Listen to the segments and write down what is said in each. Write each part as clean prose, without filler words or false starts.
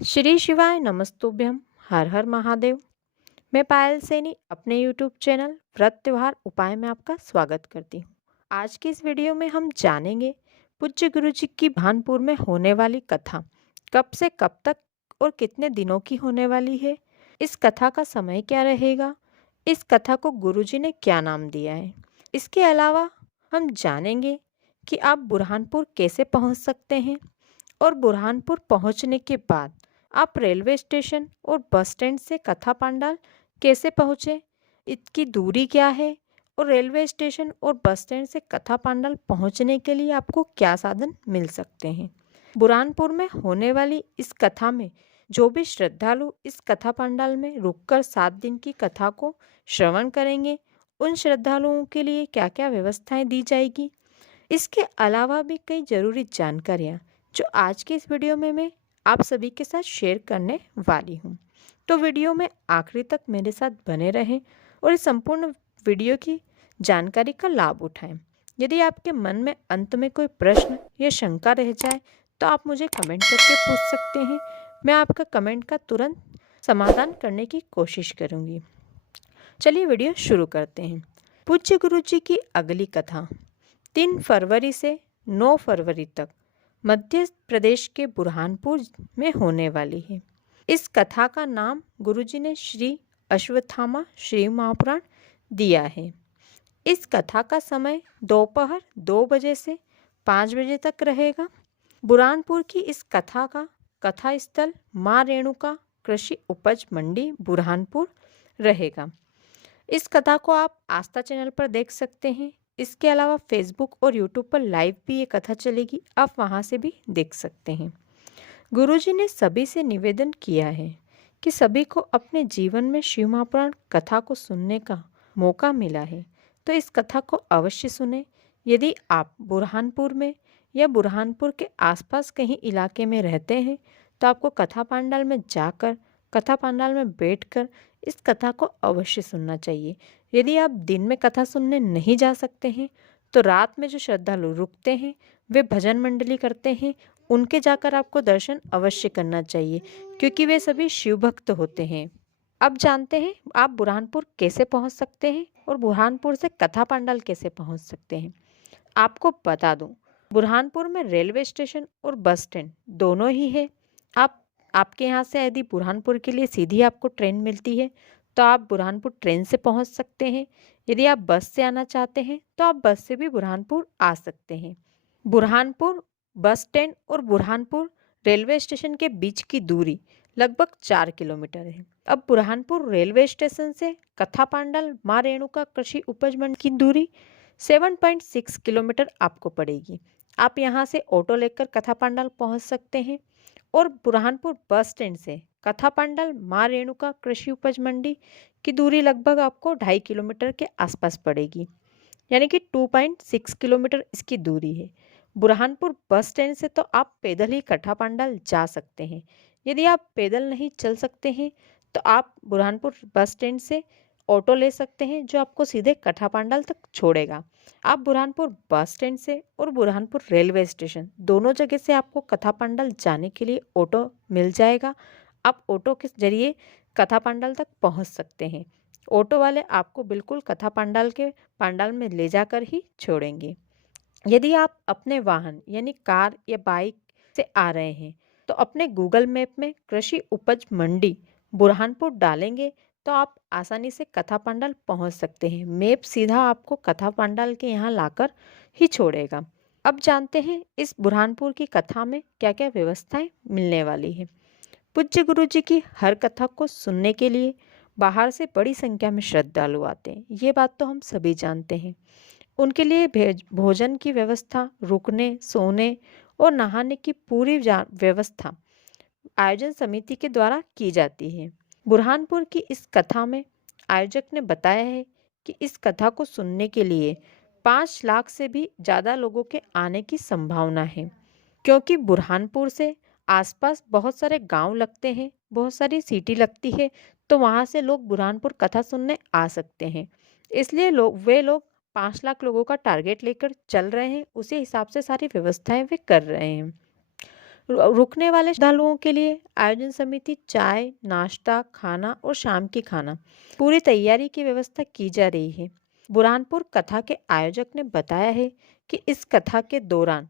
श्री शिवाय नमस्तुभ्यम। हर हर महादेव। मैं पायल सैनी अपने यूट्यूब चैनल व्रत त्योहार उपाय में आपका स्वागत करती हूँ। आज की इस वीडियो में हम जानेंगे पूज्य गुरु जी की भानपुर में होने वाली कथा कब से कब तक और कितने दिनों की होने वाली है। इस कथा का समय क्या रहेगा। इस कथा को गुरु जी ने क्या नाम दिया है। इसके अलावा हम जानेंगे कि आप बुरहानपुर कैसे पहुंच सकते हैं और बुरहानपुर पहुंचने के बाद आप रेलवे स्टेशन और बस स्टैंड से कथा पांडाल कैसे पहुंचे, इसकी दूरी क्या है और रेलवे स्टेशन और बस स्टैंड से कथा पांडाल पहुंचने के लिए आपको क्या साधन मिल सकते हैं। बुरहानपुर में होने वाली इस कथा में जो भी श्रद्धालु इस कथा पांडाल में रुककर 7 दिन की कथा को श्रवण करेंगे, उन श्रद्धालुओं के लिए क्या क्या व्यवस्थाएं दी जाएगी। इसके अलावा भी कई जरूरी जानकारियाँ जो आज के इस वीडियो में मैं आप सभी के साथ शेयर करने वाली हूँ। तो वीडियो में आखिरी तक मेरे साथ बने रहें और इस संपूर्ण वीडियो की जानकारी का लाभ उठाएं। यदि आपके मन में अंत में कोई प्रश्न या शंका रह जाए तो आप मुझे कमेंट करके पूछ सकते हैं। मैं आपका कमेंट का तुरंत समाधान करने की कोशिश करूँगी। चलिए वीडियो शुरू करते हैं। पूज्य गुरु जी की अगली कथा 3 फरवरी से 9 फरवरी तक मध्य प्रदेश के बुरहानपुर में होने वाली है। इस कथा का नाम गुरुजी ने श्री अश्वत्थामा श्री महापुराण दिया है। इस कथा का समय दोपहर 2 बजे से 5 बजे तक रहेगा। बुरहानपुर की इस कथा का कथा स्थल माँ रेणुका कृषि उपज मंडी बुरहानपुर रहेगा। इस कथा को आप आस्था चैनल पर देख सकते हैं। इसके अलावा फेसबुक और यूट्यूब पर लाइव भी ये कथा चलेगी, आप वहाँ से भी देख सकते हैं। गुरुजी ने सभी से निवेदन किया है कि सभी को अपने जीवन में शिव महापुराण कथा को सुनने का मौका मिला है तो इस कथा को अवश्य सुने। यदि आप बुरहानपुर में या बुरहानपुर के आसपास कहीं इलाके में रहते हैं तो आपको कथा पांडाल में जाकर कथा पांडाल में बैठकर इस कथा को अवश्य सुनना चाहिए। यदि आप दिन में कथा सुनने नहीं जा सकते हैं तो रात में जो श्रद्धालु रुकते हैं वे भजन मंडली करते हैं, उनके जाकर आपको दर्शन अवश्य करना चाहिए क्योंकि वे सभी शिव भक्त होते हैं। अब जानते हैं आप बुरहानपुर कैसे पहुंच सकते हैं और बुरहानपुर से कथा पांडाल कैसे पहुंच सकते हैं। आपको बता दूं, बुरहानपुर में रेलवे स्टेशन और बस स्टैंड दोनों ही है। आपके यहाँ से यदि बुरहानपुर के लिए सीधी आपको ट्रेन मिलती है तो आप बुरहानपुर ट्रेन से पहुँच सकते हैं। यदि आप बस से आना चाहते हैं तो आप बस से भी बुरहानपुर आ सकते हैं। बुरहानपुर बस स्टैंड और बुरहानपुर रेलवे स्टेशन के बीच की दूरी लगभग 4 किलोमीटर है। अब बुरहानपुर रेलवे स्टेशन से कथा पांडाल माँ रेणुका कृषि उपज मंडी की दूरी 7.6 किलोमीटर आपको पड़ेगी। आप यहाँ से ऑटो लेकर कथा पांडाल पहुँच सकते हैं और बुरहानपुर बस स्टैंड से कथा पांडाल माँ रेणुका कृषि उपज मंडी की दूरी लगभग आपको 2.5 किलोमीटर के आसपास पड़ेगी, यानी कि 2.6 किलोमीटर इसकी दूरी है। बुरहानपुर बस स्टैंड से तो आप पैदल ही कथा पांडाल जा सकते हैं। यदि आप पैदल नहीं चल सकते हैं तो आप बुरहानपुर बस स्टैंड से ऑटो ले सकते हैं जो आपको सीधे कथा पांडाल तक छोड़ेगा। आप बुरहानपुर बस स्टैंड से और बुरहानपुर रेलवे स्टेशन दोनों जगह से आपको कथा पांडाल जाने के लिए ऑटो मिल जाएगा। आप ऑटो के जरिए कथा पांडाल तक पहुंच सकते हैं। ऑटो वाले आपको बिल्कुल कथा पांडाल में ले जाकर ही छोड़ेंगे। यदि आप अपने वाहन यानी कार या बाइक से आ रहे हैं तो अपने गूगल मैप में कृषि उपज मंडी बुरहानपुर डालेंगे तो आप आसानी से कथा पांडाल पहुंच सकते हैं। मैप सीधा आपको कथा पांडाल के यहाँ लाकर ही छोड़ेगा। अब जानते हैं इस बुरहानपुर की कथा में क्या क्या व्यवस्थाएं मिलने वाली है। पूज्य गुरु जी की हर कथा को सुनने के लिए बाहर से बड़ी संख्या में श्रद्धालु आते हैं, ये बात तो हम सभी जानते हैं। उनके लिए भोजन की व्यवस्था, रुकने सोने और नहाने की पूरी व्यवस्था आयोजन समिति के द्वारा की जाती है। बुरहानपुर की इस कथा में आयोजक ने बताया है कि इस कथा को सुनने के लिए 5 लाख से भी ज़्यादा लोगों के आने की संभावना है क्योंकि बुरहानपुर से आसपास बहुत सारे गांव लगते हैं, बहुत सारी सिटी लगती है, तो वहाँ से लोग बुरहानपुर कथा सुनने आ सकते हैं। इसलिए वे लोग 5 लाख लोगों का टारगेट लेकर चल रहे हैं, उसी हिसाब से सारी व्यवस्थाएं वे कर रहे हैं। रुकने वाले श्रद्धालुओं के लिए आयोजन समिति चाय, नाश्ता, खाना और शाम की खाना पूरी तैयारी की व्यवस्था की जा रही है। बुरहानपुर कथा के आयोजक ने बताया है कि इस कथा के दौरान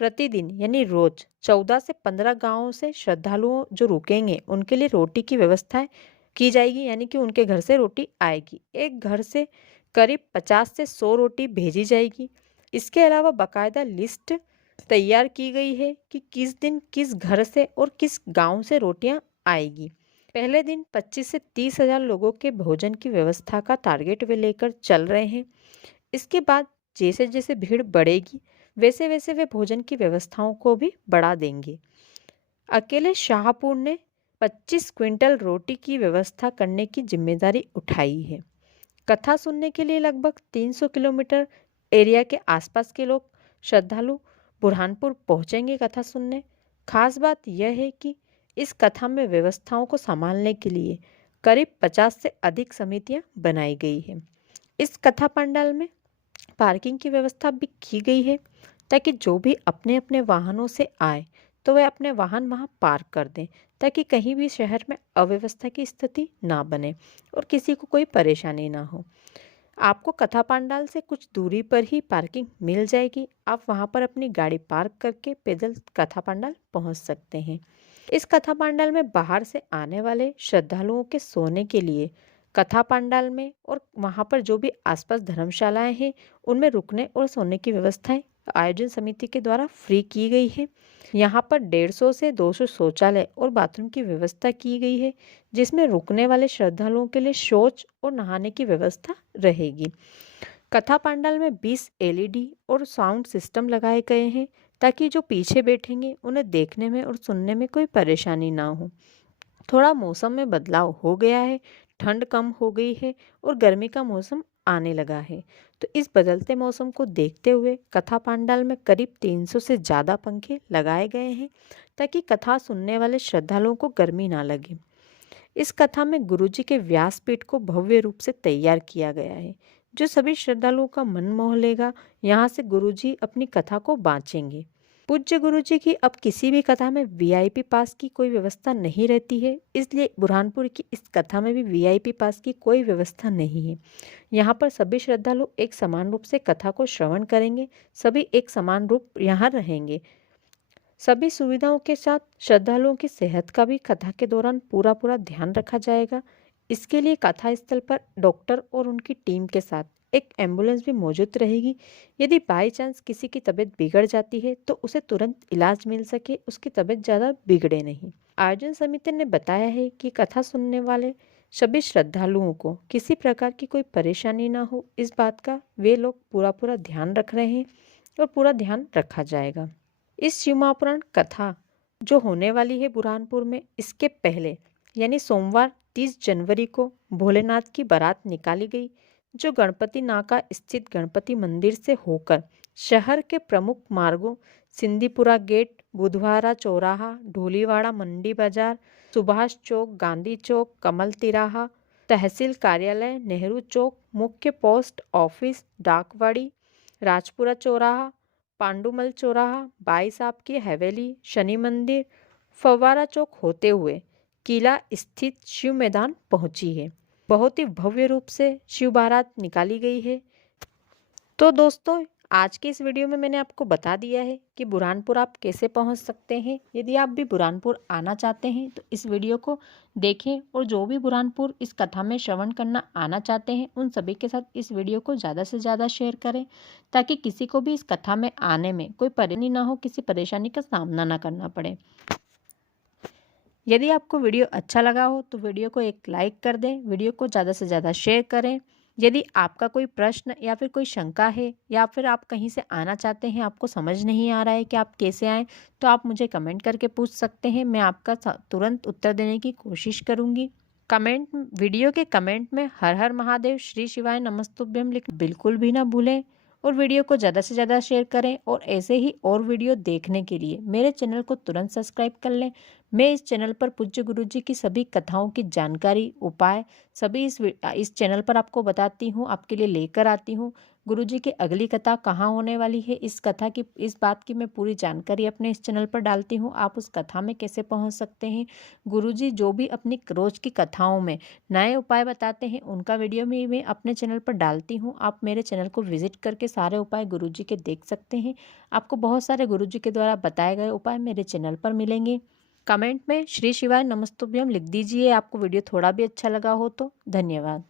प्रतिदिन यानी रोज 14 से 15 गांवों से श्रद्धालुओं जो रुकेंगे उनके लिए रोटी की व्यवस्था की जाएगी, यानी कि उनके घर से रोटी आएगी। एक घर से करीब 50 से 100 रोटी भेजी जाएगी। इसके अलावा बाकायदा लिस्ट तैयार की गई है कि किस दिन किस घर से और किस गांव से रोटियां आएगी। पहले दिन 25 से 30 हजार लोगों के भोजन की व्यवस्था का टारगेट वे लेकर चल रहे हैं। इसके बाद जैसे जैसे भीड़ बढ़ेगी वैसे वैसे वे भोजन की व्यवस्थाओं को भी बढ़ा देंगे। अकेले शाहपुर ने 25 क्विंटल रोटी की व्यवस्था करने की जिम्मेदारी उठाई है। कथा सुनने के लिए लगभग 300 किलोमीटर एरिया के आसपास के लोग श्रद्धालु बुरहानपुर पहुंचेंगे कथा सुनने। खास बात यह है कि इस कथा में व्यवस्थाओं को संभालने के लिए करीब 50 से अधिक समितियां बनाई गई है। इस कथा पंडाल में पार्किंग की व्यवस्था भी की गई है ताकि जो भी अपने अपने वाहनों से आए तो वे अपने वाहन वहां पार्क कर दें, ताकि कहीं भी शहर में अव्यवस्था की स्थिति ना बने और किसी को कोई परेशानी ना हो। आपको कथा पंडाल से कुछ दूरी पर ही पार्किंग मिल जाएगी। आप वहां पर अपनी गाड़ी पार्क करके पैदल कथा पंडाल पहुंच सकते हैं। इस कथा पंडाल में बाहर से आने वाले श्रद्धालुओं के सोने के लिए कथा पंडाल में और वहां पर जो भी आसपास धर्मशालाएं हैं उनमें रुकने और सोने की व्यवस्थाएं आयोजन समिति के द्वारा फ्री की गई है। यहाँ पर 150 से 200 शौचालय और बाथरूम की व्यवस्था की गई है, जिसमें रुकने वाले श्रद्धालुओं के लिए शौच और नहाने की व्यवस्था रहेगी। कथा पंडाल में 20 एलईडी और साउंड सिस्टम लगाए गए हैं ताकि जो पीछे बैठेंगे उन्हें देखने में और सुनने में कोई परेशानी ना हो। थोड़ा मौसम में बदलाव हो गया है, ठंड कम हो गई है और गर्मी का मौसम आने लगा है, तो इस बदलते मौसम को देखते हुए कथा पंडाल में करीब 300 से ज़्यादा पंखे लगाए गए हैं ताकि कथा सुनने वाले श्रद्धालुओं को गर्मी ना लगे। इस कथा में गुरुजी के व्यासपीठ को भव्य रूप से तैयार किया गया है जो सभी श्रद्धालुओं का मन मोह लेगा। यहाँ से गुरुजी अपनी कथा को बाँचेंगे। पूज्य गुरुजी की अब किसी भी कथा में वीआईपी पास की कोई व्यवस्था नहीं रहती है, इसलिए बुरहानपुर की इस कथा में भी वीआईपी पास की कोई व्यवस्था नहीं है। यहाँ पर सभी श्रद्धालु एक समान रूप से कथा को श्रवण करेंगे, सभी एक समान रूप यहाँ रहेंगे। सभी सुविधाओं के साथ श्रद्धालुओं की सेहत का भी कथा के दौरान पूरा ध्यान रखा जाएगा। इसके लिए कथा स्थल पर डॉक्टर और उनकी टीम के साथ एक एम्बुलेंस भी मौजूद रहेगी। यदि बाई चांस किसी की तबीयत बिगड़ जाती है तो उसे तुरंत इलाज मिल सके, उसकी तबीयत ज़्यादा बिगड़े नहीं। आयोजन समिति ने बताया है कि कथा सुनने वाले सभी श्रद्धालुओं को किसी प्रकार की कोई परेशानी ना हो, इस बात का वे लोग पूरा ध्यान रख रहे हैं और पूरा ध्यान रखा जाएगा। इस शिव महापुराण कथा जो होने वाली है बुरहानपुर में, इसके पहले यानी सोमवार 30 जनवरी को भोलेनाथ की बारात निकाली गई जो गणपति नाका स्थित गणपति मंदिर से होकर शहर के प्रमुख मार्गों सिंदीपुरा गेट, बुधवारा चौराहा, ढोलीवाड़ा मंडी बाजार, सुभाष चौक, गांधी चौक, कमल तिराहा, तहसील कार्यालय, नेहरू चौक, मुख्य पोस्ट ऑफिस, डाकवाड़ी, राजपुरा चौराहा, पांडुमल चौराहा, बाई साहब की हवेली, शनि मंदिर, फव्वारा चौक होते हुए किला स्थित शिव मैदान पहुंची है। बहुत ही भव्य रूप से शिव बारात निकाली गई है। तो दोस्तों, आज के इस वीडियो में मैंने आपको बता दिया है कि बुरहानपुर आप कैसे पहुंच सकते हैं। यदि आप भी बुरहानपुर आना चाहते हैं तो इस वीडियो को देखें और जो भी बुरहानपुर इस कथा में श्रवण करना आना चाहते हैं उन सभी के साथ इस वीडियो को ज़्यादा से ज़्यादा शेयर करें ताकि किसी को भी इस कथा में आने में कोई परेशानी ना हो, किसी परेशानी का सामना ना करना पड़े। यदि आपको वीडियो अच्छा लगा हो तो वीडियो को एक लाइक कर दें, वीडियो को ज़्यादा से ज़्यादा शेयर करें। यदि आपका कोई प्रश्न या फिर कोई शंका है या फिर आप कहीं से आना चाहते हैं, आपको समझ नहीं आ रहा है कि आप कैसे आएँ, तो आप मुझे कमेंट करके पूछ सकते हैं। मैं आपका तुरंत उत्तर देने की कोशिश करूँगी। वीडियो के कमेंट में हर हर महादेव, श्री शिवाय नमस्तुभ्यम लिख बिल्कुल भी ना भूलें और वीडियो को ज़्यादा से ज़्यादा शेयर करें। और ऐसे ही और वीडियो देखने के लिए मेरे चैनल को तुरंत सब्सक्राइब कर लें। मैं इस चैनल पर पूज्य गुरुजी की सभी कथाओं की जानकारी, उपाय सभी इस चैनल पर आपको बताती हूँ, आपके लिए लेकर आती हूँ। गुरुजी की अगली कथा कहाँ होने वाली है, इस बात की मैं पूरी जानकारी अपने इस चैनल पर डालती हूँ। आप उस कथा में कैसे पहुँच सकते हैं। गुरुजी जो भी अपनी रोज की कथाओं में नए उपाय बताते हैं, उनका वीडियो में मैं अपने चैनल पर डालती हूँ। आप मेरे चैनल को विजिट करके सारे उपाय गुरुजी के देख सकते हैं। आपको बहुत सारे गुरुजी के द्वारा बताए गए उपाय मेरे चैनल पर मिलेंगे। कमेंट में श्री शिवाय नमस्तुभ्यम लिख दीजिए आपको वीडियो थोड़ा भी अच्छा लगा हो तो। धन्यवाद।